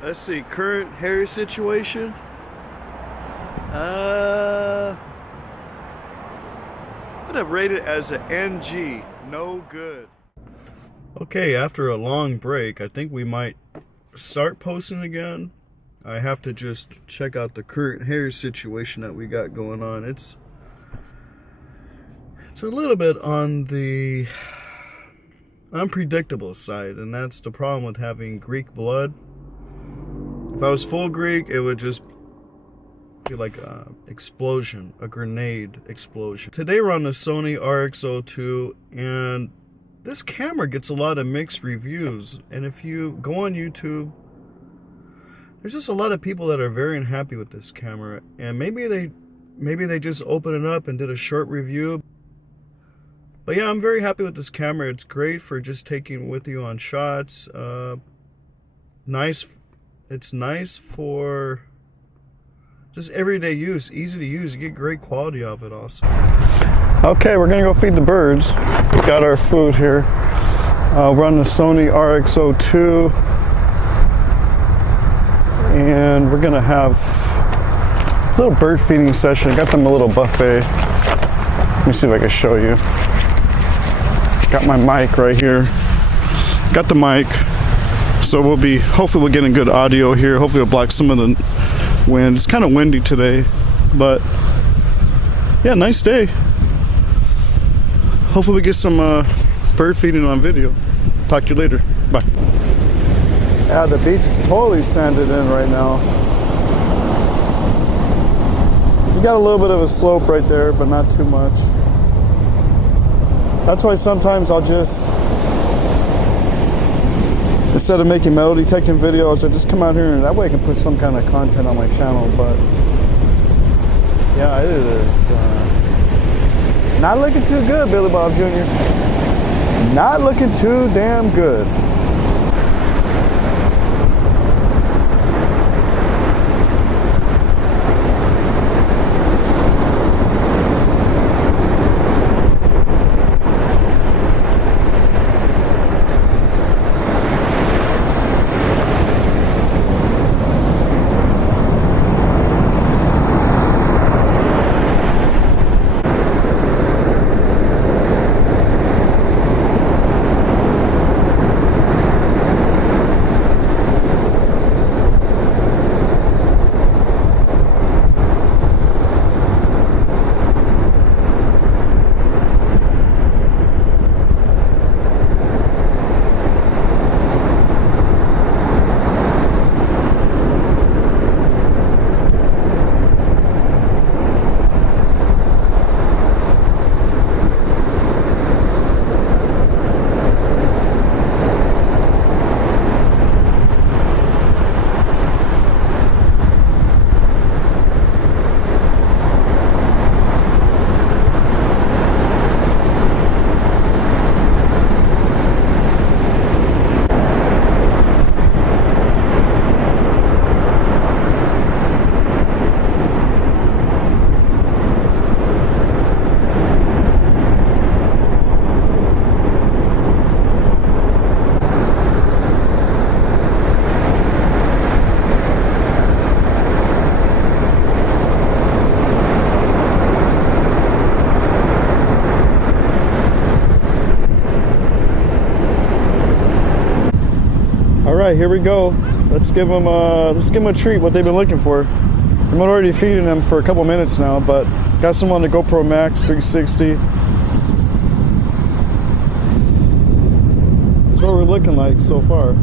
Let's see, current hair situation. I'm gonna rate it as an NG, no good. Okay, after a long break, I think we might start posting again. I have to just check out the current hair situation that we got going on. It's a little bit on the unpredictable side, and that's the problem with having Greek blood. If I was full Greek, it would just be like a explosion, a grenade explosion. Today we're on the Sony RX02, and this camera gets a lot of mixed reviews. And if you go on YouTube, there's just a lot of people that are very unhappy with this camera, and maybe they just opened it up and did a short review. But yeah, I'm very happy with this camera. It's great for just taking with you on shots. It's nice for just everyday use, easy to use. You get great quality of it also. Okay, we're gonna go feed the birds. We got our food here. We're on the Sony RX02, and we're gonna have a little bird feeding session. I got them a little buffet. Let me see if I can show you. Got my mic right here. Got the mic. So hopefully we're getting good audio here. Hopefully it'll block some of the wind. It's kind of windy today, but yeah, nice day. Hopefully we get some bird feeding on video. Talk to you later. Bye. Yeah, the beach is totally sanded in right now. You got a little bit of a slope right there, but not too much. That's why sometimes I'll just, instead of making metal detecting videos, I just come out here and that way I can put some kind of content on my channel. But yeah, it is not looking too good, Billy Bob Jr. Not looking too damn good. All right, here we go. Let's give them a treat, what they've been looking for. I'm already feeding them for a couple minutes now, but got some on the GoPro Max 360. That's what we're looking like so far.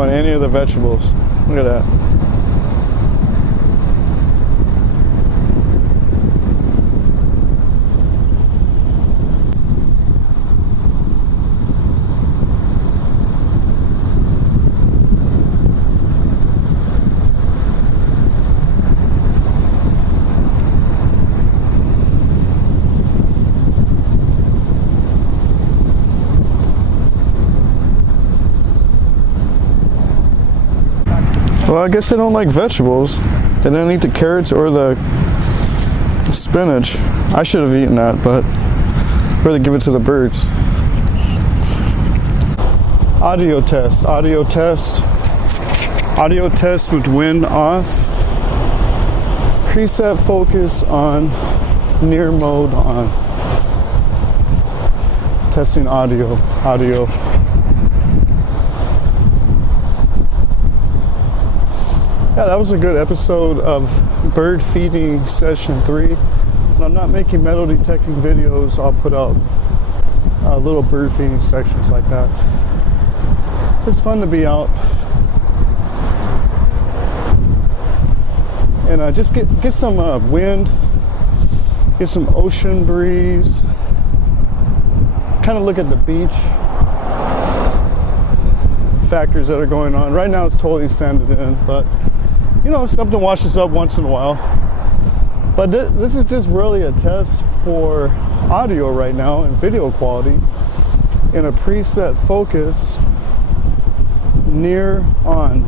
want any of the vegetables. Look at that. Well, I guess they don't like vegetables. They didn't eat the carrots or the spinach. I should have eaten that, but I'd rather give it to the birds. Audio test, audio test. Audio test with wind off. Preset focus on. Near mode on. Testing audio, audio. Yeah, that was a good episode of bird feeding session 3. When I'm not making metal detecting videos, I'll put out little bird feeding sections like that. It's fun to be out and just get some wind, get some ocean breeze, kind of look at the beach factors that are going on. Right now it's totally sanded in, but you know, something washes up once in a while. But this is just really a test for audio right now and video quality in a preset focus near on.